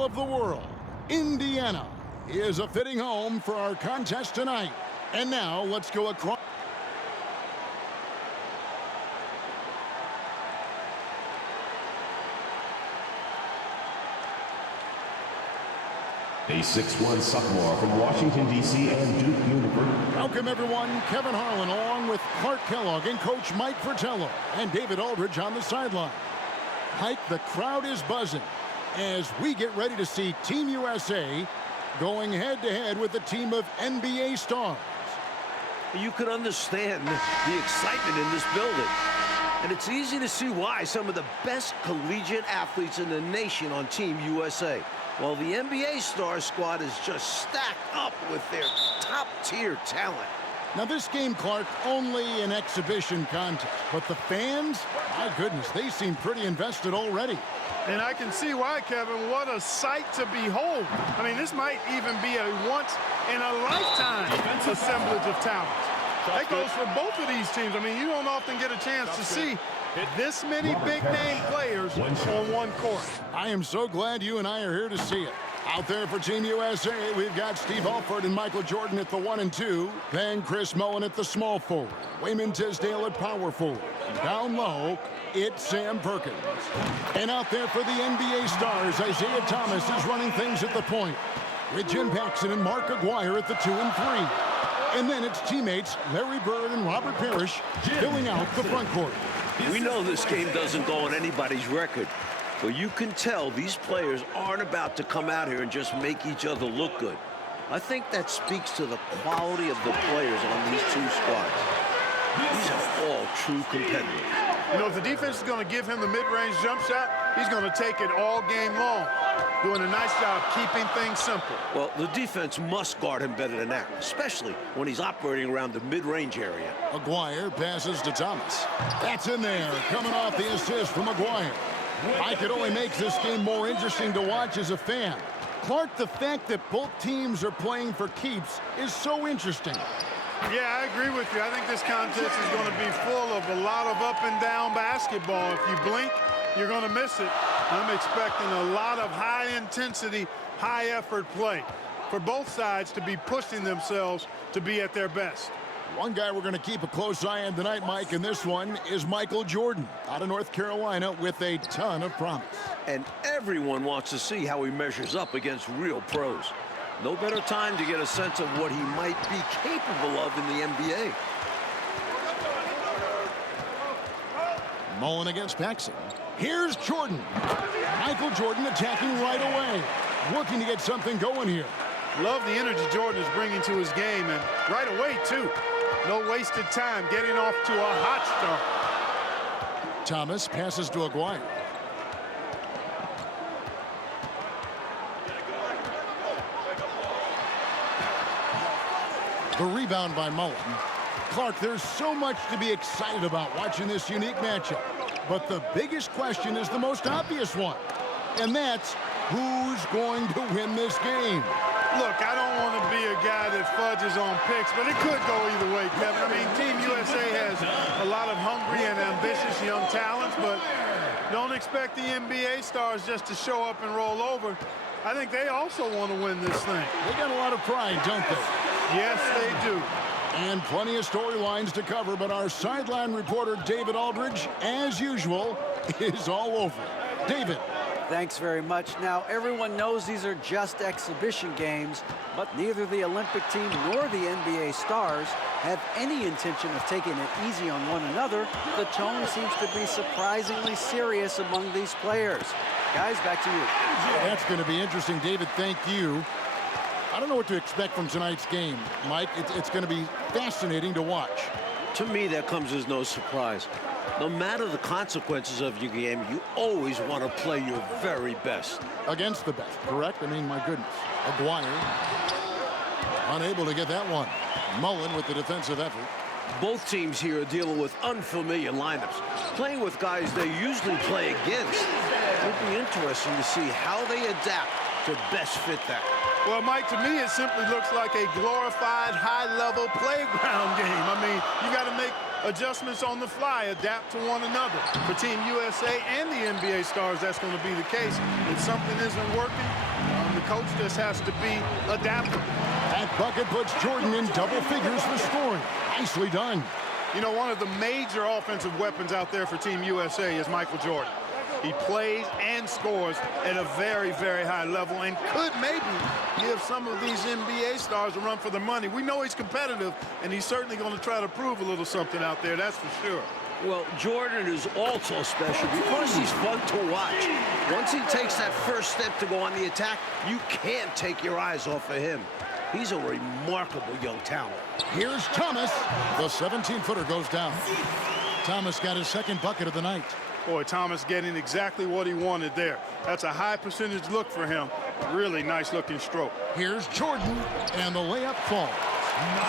capital of the world, Indiana, is a fitting home for our contest tonight. And now let's go across. A 6'1" sophomore from Washington, D.C. and Duke University. Welcome, everyone. Kevin Harlan along with Clark Kellogg and Coach Mike Fratello and David Aldridge on the sideline. Mike, the crowd is buzzing as we get ready to see Team USA going head-to-head with a team of NBA stars. You could understand the excitement in this building. And it's easy to see why some of the best collegiate athletes in the nation on Team USA. While the NBA star squad is just stacked up with their top-tier talent. Now this game, Clark, only an exhibition contest, but the fans, my goodness, they seem pretty invested already. And I can see why, Kevin. What a sight to behold. I mean, this might even be a once-in-a-lifetime assemblage of talent. That goes for both of these teams. I mean, you don't often get a chance to see this many big-name players on one court. I am so glad you and I are here to see it. Out there for Team USA, we've got Steve Alford and Michael Jordan at the 1 and 2. Then Chris Mullin at the small forward. Wayman Tisdale at power forward. Down low, it's Sam Perkins. And out there for the NBA stars, Isiah Thomas is running things at the point, with Jim Paxson and Mark Aguirre at the 2 and 3. And then it's teammates Larry Bird and Robert Parrish filling out the front court. We know this game doesn't go on anybody's record, but you can tell these players aren't about to come out here and just make each other look good. I think that speaks to the quality of the players on these two squads. These are all true competitors. You know, if the defense is going to give him the mid-range jump shot, he's going to take it all game long. Doing a nice job keeping things simple. Well, the defense must guard him better than that, especially when he's operating around the mid-range area. Aguirre passes to Thomas. That's in there, coming off the assist from Aguirre. Mike, it only makes this game more interesting to watch as a fan. Clark, the fact that both teams are playing for keeps is so interesting. Yeah, I agree with you. I think this contest is going to be full of a lot of up and down basketball. If you blink, you're going to miss it. I'm expecting a lot of high-intensity, high-effort play for both sides to be pushing themselves to be at their best. One guy we're going to keep a close eye on tonight, Mike, and this one is Michael Jordan out of North Carolina with a ton of promise. And everyone wants to see how he measures up against real pros. No better time to get a sense of what he might be capable of in the NBA. Mullin against Paxson. Here's Jordan. Michael Jordan attacking right away. Looking to get something going here. Love the energy Jordan is bringing to his game, and right away, too. No wasted time getting off to a hot start. Thomas passes to Aguirre. The rebound by Mullin. Clark, there's so much to be excited about watching this unique matchup. But the biggest question is the most obvious one. And that's who's going to win this game. Look, I don't want to be a guy that fudges on picks, but it could go either way, Kevin. I mean, Team USA has a lot of hungry and ambitious young talents, but don't expect the NBA stars just to show up and roll over. I think they also want to win this thing. They got a lot of pride, don't they? Yes, they do. And plenty of storylines to cover, but our sideline reporter, David Aldridge, as usual, is all over. David. Thanks very much. Now, everyone knows these are just exhibition games, but neither the Olympic team nor the NBA stars have any intention of taking it easy on one another. The tone seems to be surprisingly serious among these players. Guys, back to you. That's going to be interesting, David. Thank you. I don't know what to expect from tonight's game, Mike. It's going to be fascinating to watch. To me, that comes as no surprise. No matter the consequences of your game, you always want to play your very best. Against the best, correct? I mean, my goodness. Aguirre unable to get that one. Mullin with the defensive effort. Both teams here are dealing with unfamiliar lineups, playing with guys they usually play against. It'll be interesting to see how they adapt to best fit that. Well, Mike, to me, it simply looks like a glorified high-level playground game. I mean, you got to make adjustments on the fly, adapt to one another. For Team USA and the NBA stars, that's going to be the case. If something isn't working, the coach just has to be adaptable. That bucket puts Jordan in double figures for scoring. Nicely done. You know, one of the major offensive weapons out there for Team USA is Michael Jordan. He plays and scores at a very, very high level and could maybe give some of these NBA stars a run for their money. We know he's competitive, and he's certainly going to try to prove a little something out there, that's for sure. Well, Jordan is also special because he's fun to watch. Once he takes that first step to go on the attack, you can't take your eyes off of him. He's a remarkable young talent. Here's Thomas. The 17-footer goes down. Thomas got his second bucket of the night. Boy, Thomas getting exactly what he wanted there. That's a high percentage look for him. Really nice looking stroke. Here's Jordan, and the layup falls.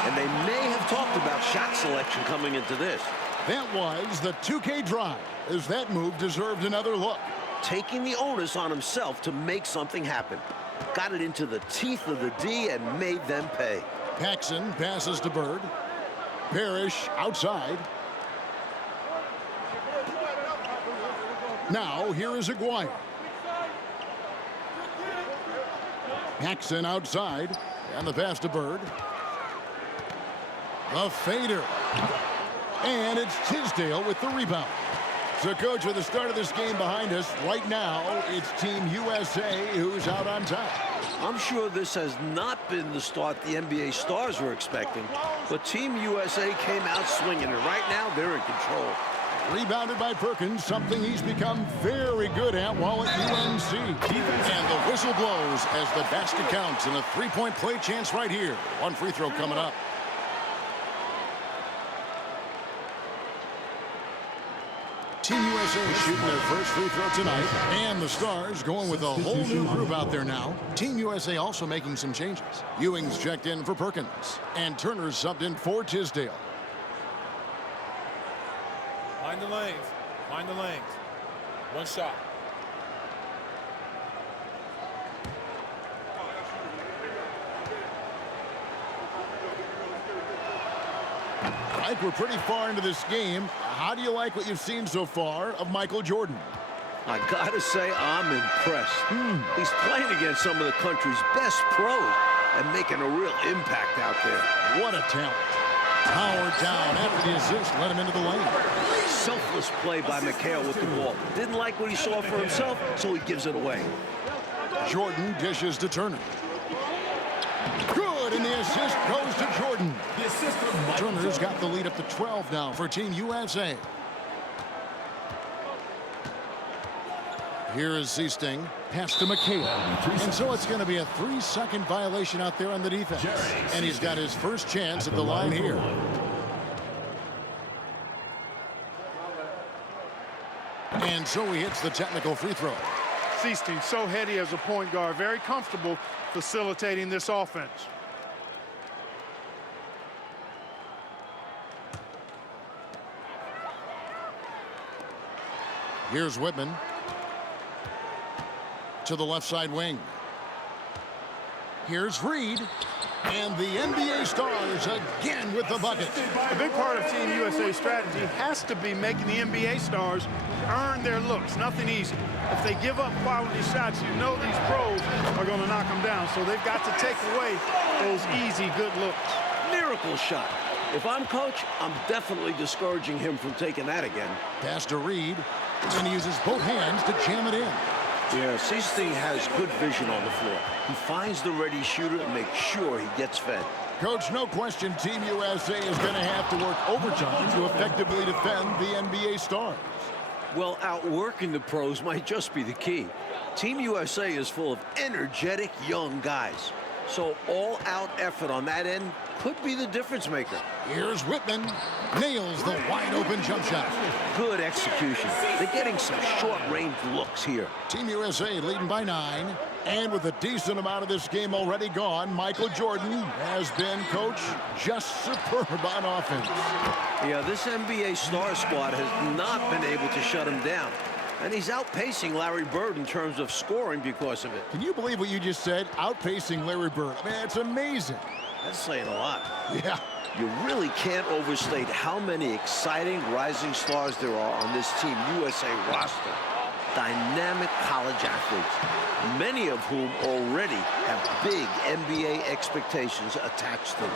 And they may have talked about shot selection coming into this. That was the 2K drive, as that move deserved another look. Taking the onus on himself to make something happen. Got it into the teeth of the D and made them pay. Paxson passes to Bird. Parrish outside. Now here is Aguirre. Paxson outside, and the pass to Bird. The fader. And it's Tisdale with the rebound. So, Coach, with the start of this game behind us, right now, it's Team USA who's out on top. I'm sure this has not been the start the NBA stars were expecting, but Team USA came out swinging, and right now they're in control. Rebounded by Perkins, something he's become very good at while at UNC. And the whistle blows as the basket counts, and a three-point play chance right here. One free throw coming up. Team USA shooting their first free throw tonight. And the Stars going with a whole new group out there now. Team USA also making some changes. Ewing's checked in for Perkins. And Turner's subbed in for Tisdale. Find the lanes. Find the lanes. One shot. Mike, we're pretty far into this game. How do you like what you've seen so far of Michael Jordan? I gotta say, I'm impressed. He's playing against some of the country's best pros and making a real impact out there. What a talent. Powered down after the assist, let him into the lane. Selfless play by McHale with the ball. Didn't like what he saw for himself, so he gives it away. Jordan dishes to Turner. Good, and the assist goes to Jordan. Turner's got the lead up to 12 now for Team USA. Here is Seasting. Pass to McHale. And so it's going to be a 3-second violation out there on the defense. And he's got his first chance at the line here. And so he hits the technical free throw. Seasting so heady as a point guard, very comfortable facilitating this offense. Here's Whitman to the left side wing. Here's Reed, and the NBA Stars again with the bucket. A big part of Team USA's strategy has to be making the NBA stars earn their looks. Nothing easy. If they give up quality shots, you know these pros are going to knock them down. So they've got to take away those easy, good looks. Miracle shot. If I'm coach, I'm definitely discouraging him from taking that again. Pass to Reed, and he uses both hands to jam it in. Yeah, Seasting has good vision on the floor. He finds the ready shooter and makes sure he gets fed. Coach, no question Team USA is going to have to work overtime to effectively defend the NBA Stars. Well, outworking the pros might just be the key. Team USA is full of energetic young guys. So all-out effort on that end could be the difference maker. Here's Whitman. Nails the wide-open jump shot. Good execution. They're getting some short-range looks here. Team USA leading by 9. And with a decent amount of this game already gone, Michael Jordan has been, Coach, just superb on offense. Yeah, this NBA star squad has not been able to shut him down. And he's outpacing Larry Bird in terms of scoring because of it. Can you believe what you just said? Outpacing Larry Bird. Man, it's amazing. That's saying a lot. Yeah. You really can't overstate how many exciting rising stars there are on this Team USA roster. Dynamic college athletes, many of whom already have big NBA expectations attached to them.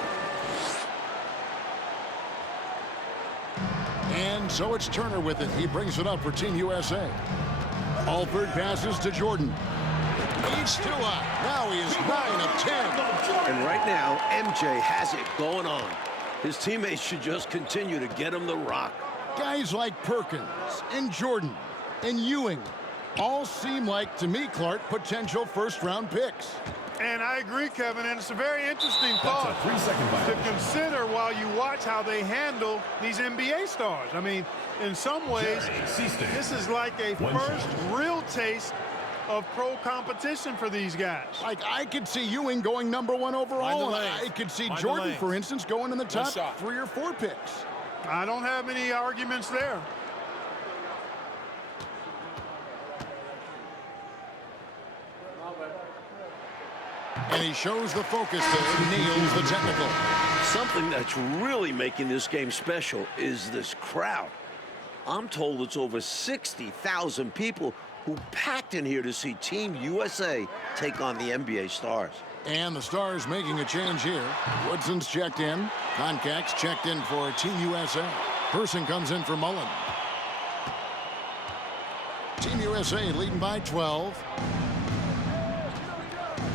And so it's Turner with it. He brings it up for Team USA. Alford passes to Jordan. He's still up. Now he is 9 of 10. And right now, MJ has it going on. His teammates should just continue to get him the rock. Guys like Perkins and Jordan and Ewing all seem like, to me, Clark, potential first-round picks. And I agree, Kevin, and it's a very interesting thought That's a 3-second violation. to consider while you watch how they handle these NBA stars. I mean, in some ways, this is like a first real taste of pro competition for these guys. Like, I could see Ewing going #1 overall. Mind the I lanes. could see Mind the Jordan, lanes. for instance, going in the top shot. 3 or 4 picks. I don't have any arguments there. And he shows the focus there, nails the technical. Something that's really making this game special is this crowd. I'm told it's over 60,000 people who packed in here to see Team USA take on the NBA stars. And the Stars making a change here. Woodson's checked in. Koncak's checked in for Team USA. Person comes in for Mullen. Team USA leading by 12.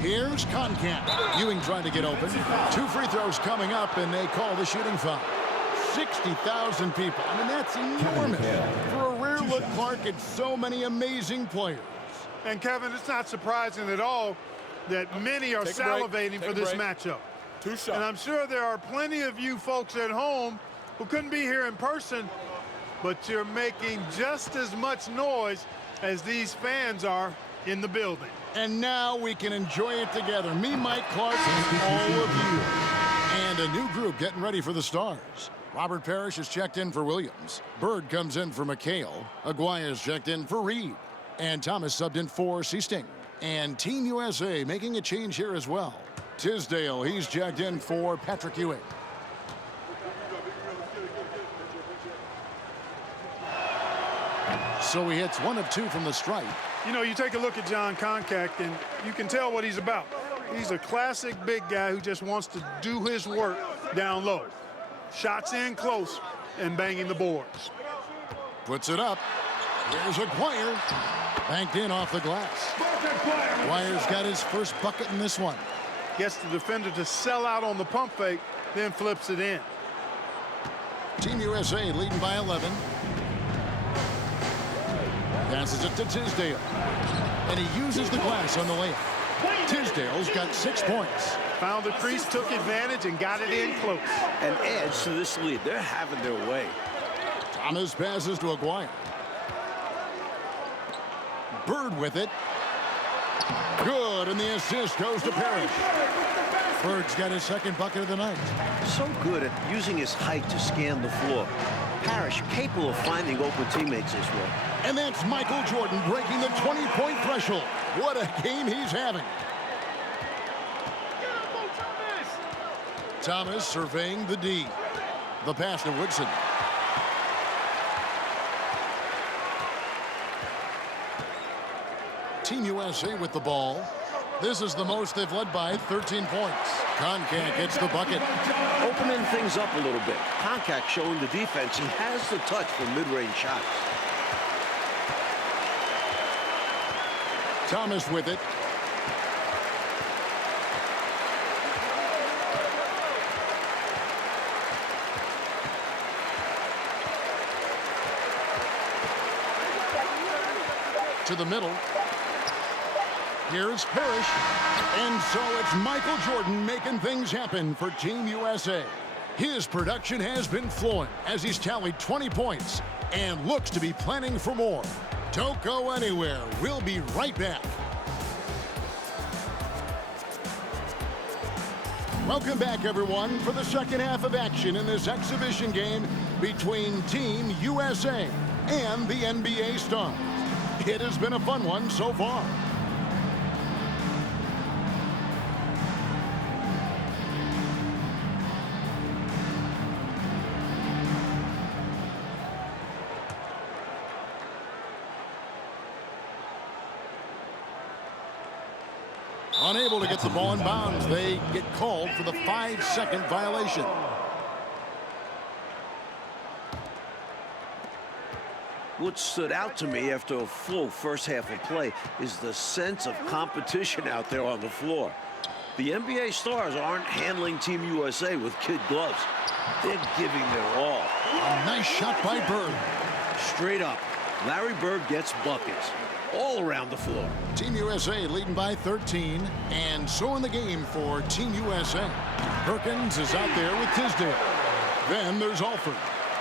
Here's Koncak. Ewing trying to get open. 2 free throws coming up, and they call the shooting foul. 60,000 people. I mean, that's enormous. For a rare look, Clark, at so many amazing players. And, Kevin, it's not surprising at all that many are salivating for this matchup. 2 shots. And I'm sure there are plenty of you folks at home who couldn't be here in person, but you're making just as much noise as these fans are in the building. And now we can enjoy it together. Me, Mike Clark, and all of you. And a new group getting ready for the Stars. Robert Parrish is checked in for Williams. Bird comes in for McHale. Aguirre's checked in for Reed. And Thomas subbed in for Seasting. And Team USA making a change here as well. Tisdale, he's checked in for Patrick Ewing. So he hits 1 of 2 from the stripe. You know, you take a look at John Koncak, and you can tell what he's about. He's a classic big guy who just wants to do his work down low. Shots in close and banging the boards. Puts it up. Here's Aguirre. Banked in off the glass. Aguirre's got his first bucket in this one. Gets the defender to sell out on the pump fake, then flips it in. Team USA leading by 11. Passes it to Tisdale. And he uses the glass on the layup. Tisdale's got 6 points. Found the crease, took advantage, and got it in close. And adds to this lead. They're having their way. Thomas passes to Aguirre. Bird with it. Good, and the assist goes to Parrish. Bird's got his second bucket of the night. So good at using his height to scan the floor. Parrish capable of finding open teammates this way. And that's Michael Jordan breaking the 20-point threshold. What a game he's having. Thomas surveying the D. The pass to Woodson. Team USA with the ball. This is the most they've led by 13 points. Koncak gets the bucket. Opening things up a little bit. Koncak showing the defense he has the touch for mid-range shots. Thomas with it. To the middle. Here's Parrish. And so it's Michael Jordan making things happen for Team USA. His production has been flowing as he's tallied 20 points and looks to be planning for more. Don't go anywhere. We'll be right back. Welcome back, everyone, for the second half of action in this exhibition game between Team USA and the NBA Stars. It has been a fun one so far. Unable to get the ball in bounds. They get called for the 5-second violation. What stood out to me after a full first half of play is the sense of competition out there on the floor. The NBA stars aren't handling Team USA with kid gloves. They're giving their all. A nice shot by Bird. Straight up, Larry Bird gets buckets all around the floor. Team USA leading by 13, and so in the game for Team USA. Perkins is out there with Tisdale. Then there's Alford,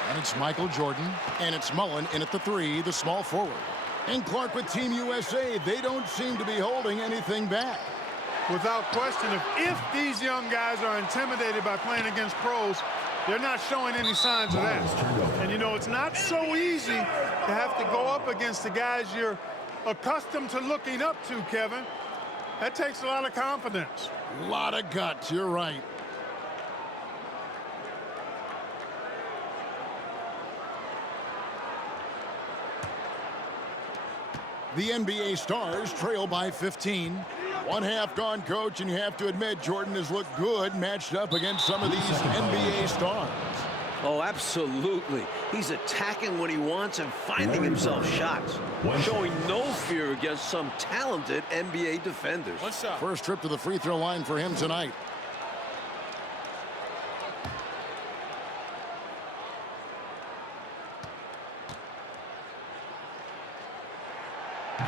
and it's Michael Jordan, and it's Mullen in at the 3, the small forward. And Clark with Team USA, they don't seem to be holding anything back. Without question, if these young guys are intimidated by playing against pros, they're not showing any signs of that. And, you know, it's not so easy to have to go up against the guys you're accustomed to looking up to, Kevin. That takes a lot of confidence. A lot of guts, you're right. The NBA stars trail by 15. 1 half gone, coach, and you have to admit Jordan has looked good matched up against some of these NBA stars. Oh, absolutely. He's attacking when he wants and finding himself shots, showing no fear against some talented NBA defenders. One shot. First trip to the free throw line for him tonight.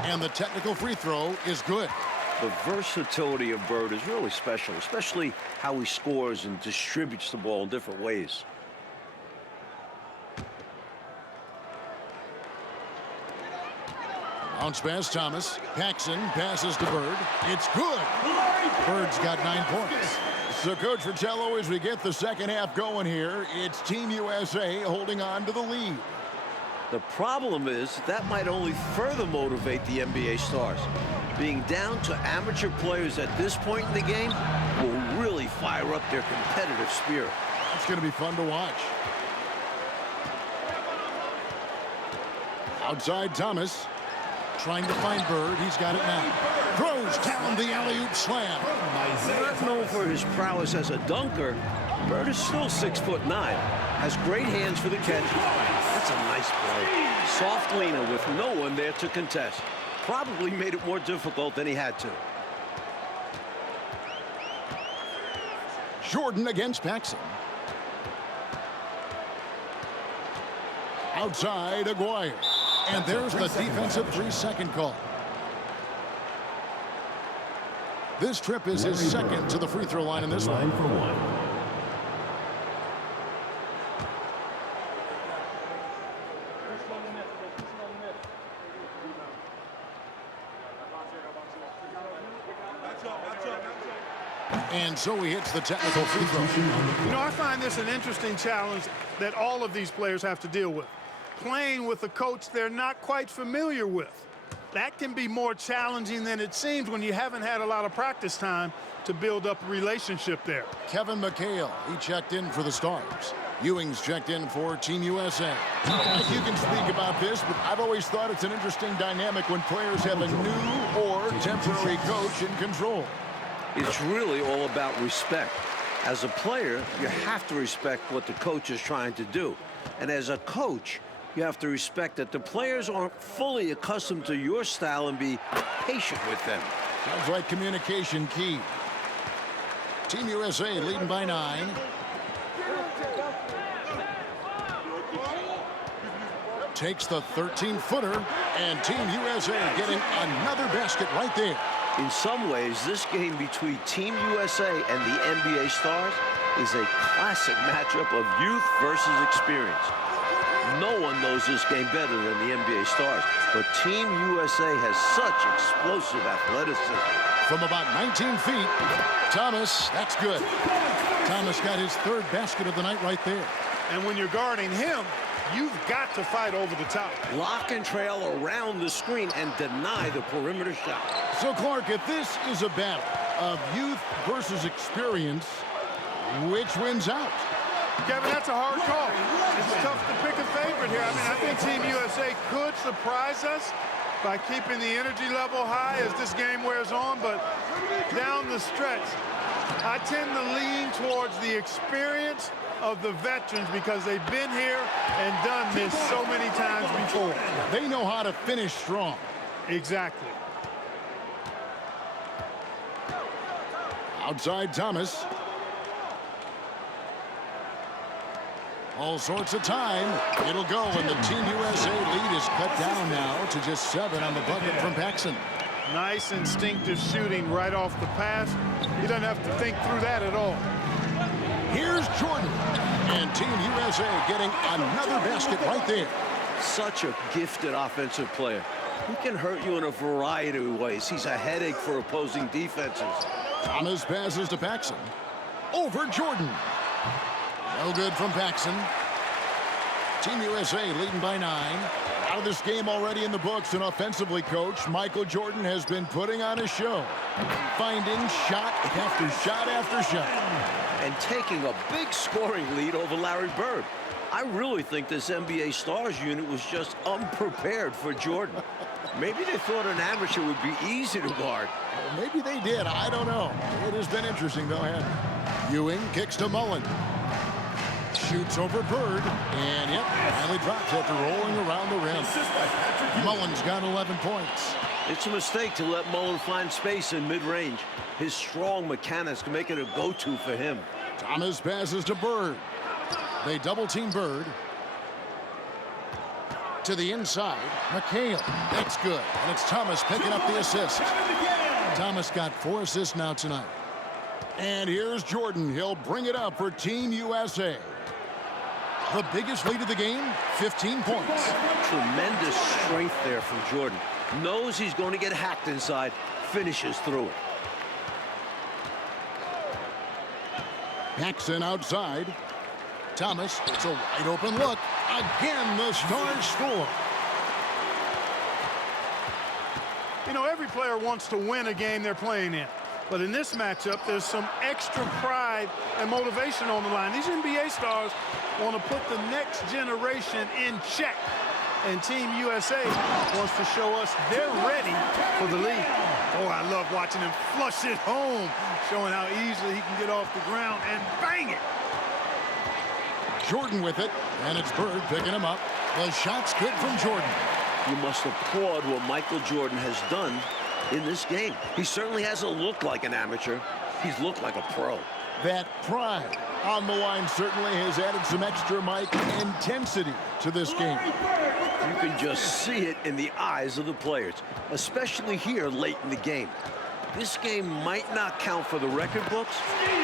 And the technical free throw is good. The versatility of Bird is really special, especially how he scores and distributes the ball in different ways. Bounce pass, Thomas. Paxson passes to Bird. It's good. Bird's got 9 points. So, Coach Fratello, as we get the second half going here, it's Team USA holding on to the lead. The problem is that might only further motivate the NBA stars. Being down to amateur players at this point in the game will really fire up their competitive spirit. It's going to be fun to watch. Outside Thomas. Trying to find Bird. He's got it now. Throws down the alley-oop slam. Not known for his prowess as a dunker, Bird is still 6'9". Has great hands for the catch. That's a nice play. Soft leaner with no one there to contest. Probably made it more difficult than he had to. Jordan against Paxson. Outside Aguirre. And there's the defensive 3-second call. This trip is his second to the free throw line in this one. 9 for 1. And so he hits the technical free throw. You know, I find this an interesting challenge that all of these players have to deal with. Playing with a coach they're not quite familiar with. That can be more challenging than it seems when you haven't had a lot of practice time to build up a relationship there. Kevin McHale, he checked in for the Stars. Ewing's checked in for Team USA. You can speak about this, but I've always thought it's an interesting dynamic when players have a new or temporary coach in control. It's really all about respect. As a player, you have to respect what the coach is trying to do. And as a coach, you have to respect that the players aren't fully accustomed to your style and be patient with them. Sounds like communication key. Team USA leading by 9. Takes the 13-footer, and Team USA getting another basket right there. In some ways, this game between Team USA and the NBA stars is a classic matchup of youth versus experience. No one knows this game better than the NBA stars, but Team USA has such explosive athleticism. From about 19 feet, Thomas, that's good. Thomas got his 3rd basket of the night right there. And when you're guarding him, you've got to fight over the top. Lock and trail around the screen and deny the perimeter shot. So, Clark, if this is a battle of youth versus experience, which wins out? Kevin, that's a hard call. It's tough to pick a favorite here. I mean, I think Team USA could surprise us by keeping the energy level high as this game wears on, but down the stretch, I tend to lean towards the experience of the veterans because they've been here and done this so many times before. They know how to finish strong. Exactly. Outside Thomas. All sorts of time. It'll go, and the Team USA lead is cut down now to just 7 on the bucket from Paxson. Nice instinctive shooting right off the pass. He doesn't have to think through that at all. Here's Jordan, and Team USA getting another basket right there. Such a gifted offensive player. He can hurt you in a variety of ways. He's a headache for opposing defenses. Thomas passes to Paxson. Over Jordan. No good from Paxson. Team USA leading by 9. Out of this game already in the books, and offensively, Coach, Michael Jordan has been putting on a show. Finding shot after shot after shot. And taking a big scoring lead over Larry Bird. I really think this NBA Stars unit was just unprepared for Jordan. Maybe they thought an amateur would be easy to guard. Well, maybe they did. I don't know. It has been interesting, though, hasn't it? Ewing kicks to Mullen. Shoots over Bird. And, yep, finally drops after rolling around the rim. Mullen's got 11 points. It's a mistake to let Mullen find space in mid-range. His strong mechanics can make it a go-to for him. Thomas passes to Bird. They double-team Bird. To the inside, McHale. That's good. And it's Thomas picking up the assist. Thomas got 4 assists now tonight. And here's Jordan. He'll bring it up for Team USA. The biggest lead of the game, 15 points. Tremendous strength there from Jordan. Knows he's going to get hacked inside. Finishes through it. Paxson outside. Thomas, it's a wide open look. Again, the Stars score. You know, every player wants to win a game they're playing in. But in this matchup, there's some extra pride and motivation on the line. These NBA stars want to put the next generation in check. And Team USA wants to show us they're ready for the lead. Oh, I love watching him flush it home, showing how easily he can get off the ground and bang it. Jordan with it, and it's Bird picking him up. The shot's good from Jordan. You must applaud what Michael Jordan has done in this game. He certainly hasn't looked like an amateur. He's looked like a pro. That pride on the line certainly has added some extra, Mike, intensity to this game. You can just see it in the eyes of the players, especially here late in the game. This game might not count for the record books,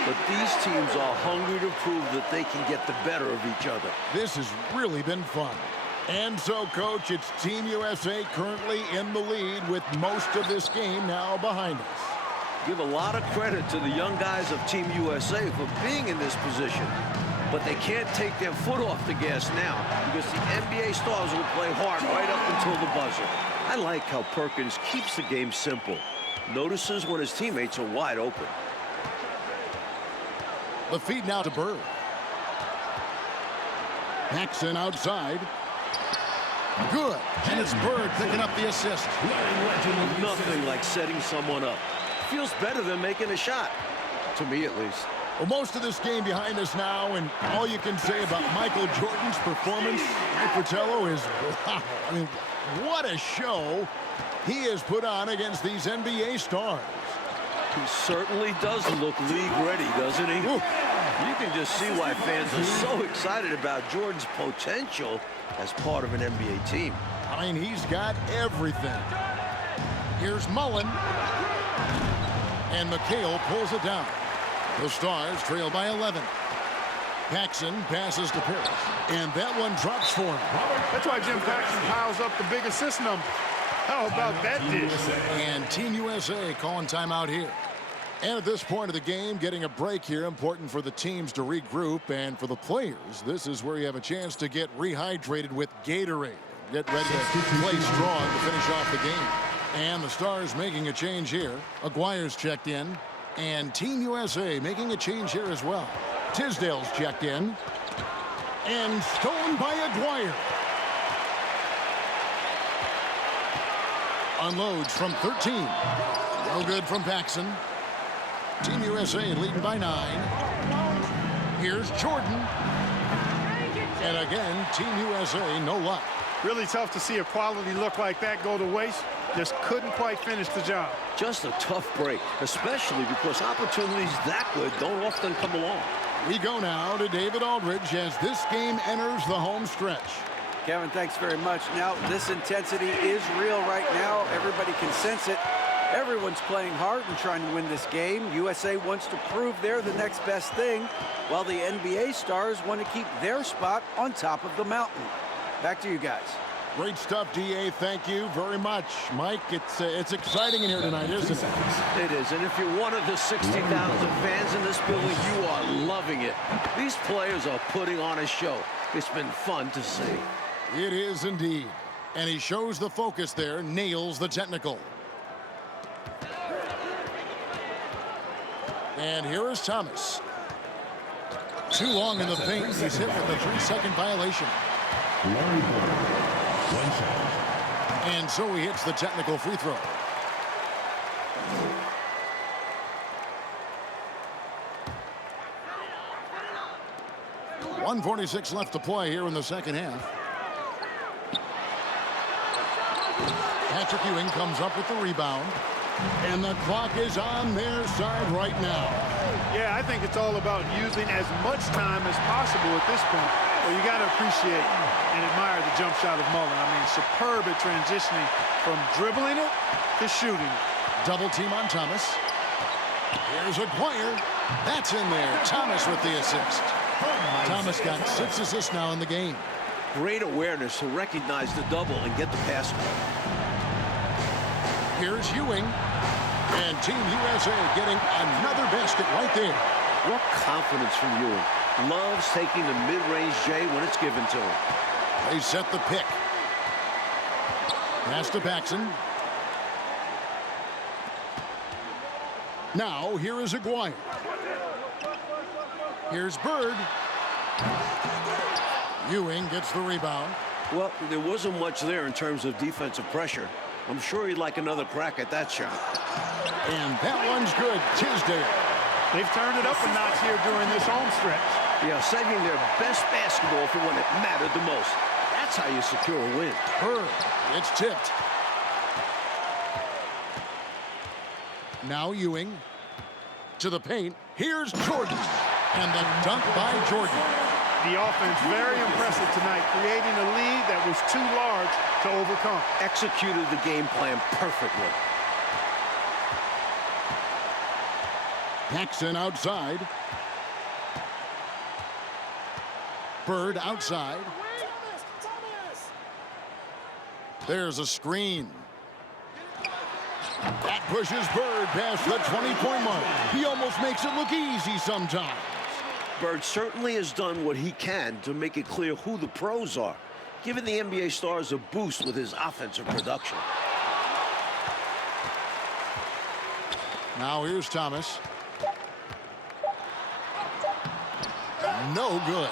but these teams are hungry to prove that they can get the better of each other. This has really been fun. And so, Coach, it's Team USA currently in the lead with most of this game now behind us. Give a lot of credit to the young guys of Team USA for being in this position. But they can't take their foot off the gas now because the NBA Stars will play hard right up until the buzzer. I like how Perkins keeps the game simple. Notices when his teammates are wide open. The feed now to Bird. Paxson outside. Good. And it's Bird picking up the assist. Nothing like setting someone up. Feels better than making a shot. To me, at least. Well, most of this game behind us now, and all you can say about Michael Jordan's performance, Mike Fratello, is, wow. I mean, what a show he has put on against these NBA stars. He certainly does look league-ready, doesn't he? Ooh. You can just see why fans are so excited about Jordan's potential as part of an NBA team. I mean, he's got everything. Here's Mullen. And McHale pulls it down. The Stars trail by 11. Paxson passes to Paris. And that one drops for him. That's why Jim Paxson piles up the big assist number. How about that dish? And Team USA calling timeout here. And at this point of the game, getting a break here, important for the teams to regroup. And for the players, this is where you have a chance to get rehydrated with Gatorade. Get ready to play strong to finish off the game. And the Stars making a change here. Aguirre's checked in. And Team USA making a change here as well. Tisdale's checked in. And stolen by Aguirre. Unloads from 13. No good from Paxson. Team USA leading by 9. Here's Jordan. And again, Team USA no luck. Really tough to see a quality look like that go to waste. Just couldn't quite finish the job. Just a tough break, especially because opportunities that good don't often come along. We go now to David Aldridge as this game enters the home stretch. Kevin, thanks very much. Now, this intensity is real right now. Everybody can sense it. Everyone's playing hard and trying to win this game. USA wants to prove they're the next best thing, while the NBA stars want to keep their spot on top of the mountain. Back to you guys. Great stuff, DA. Thank you very much. Mike, it's exciting in here tonight, isn't it? It is, and if you're one of the 60,000 fans in this building, you are loving it. These players are putting on a show. It's been fun to see. It is indeed. And he shows the focus there, nails the technical. And here is Thomas. Too long in the paint. He's hit with a 3-second violation. Larry Bird, 1 second. And so he hits the technical free throw. .146 left to play here in the second half. Patrick Ewing comes up with the rebound. And the clock is on their side right now. Yeah, I think it's all about using as much time as possible at this point. Well, you got to appreciate and admire the jump shot of Mullen. I mean, superb at transitioning from dribbling it to shooting it. Double team on Thomas. Here's Aguirre. That's in there. Thomas with the assist. Thomas got 6 assists now in the game. Great awareness to recognize the double and get the pass. Here's Ewing. And Team USA getting another basket right there. What confidence from Ewing. Loves taking the mid-range J when it's given to him. They set the pick. Pass to Paxson. Now, here is Aguirre. Here's Bird. Ewing gets the rebound. Well, there wasn't much there in terms of defensive pressure. I'm sure he'd like another crack at that shot. And that one's good. Tisdale. They've turned it up a notch here during this home stretch. Yeah, saving their best basketball for when it mattered the most. That's how you secure a win. Bird. It's tipped. Now Ewing to the paint. Here's Jordan. And the dunk by Jordan. The offense very impressive tonight, creating a lead that was too large to overcome. Executed the game plan perfectly. Paxson outside. Bird outside. There's a screen. That pushes Bird past the 20-point mark. He almost makes it look easy sometimes. Bird certainly has done what he can to make it clear who the pros are, giving the NBA stars a boost with his offensive production. Now here's Thomas. No good.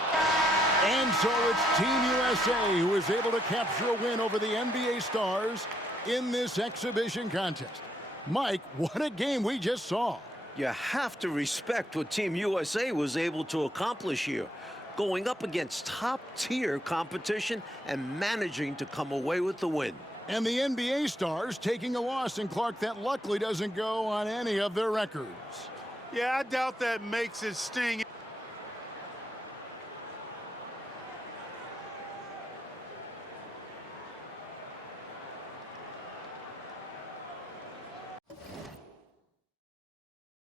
And so it's Team USA who is able to capture a win over the NBA stars in this exhibition contest. Mike, what a game we just saw. You have to respect what Team USA was able to accomplish here, going up against top-tier competition and managing to come away with the win. And the NBA stars taking a loss in Clark that luckily doesn't go on any of their records. Yeah, I doubt that makes it sting.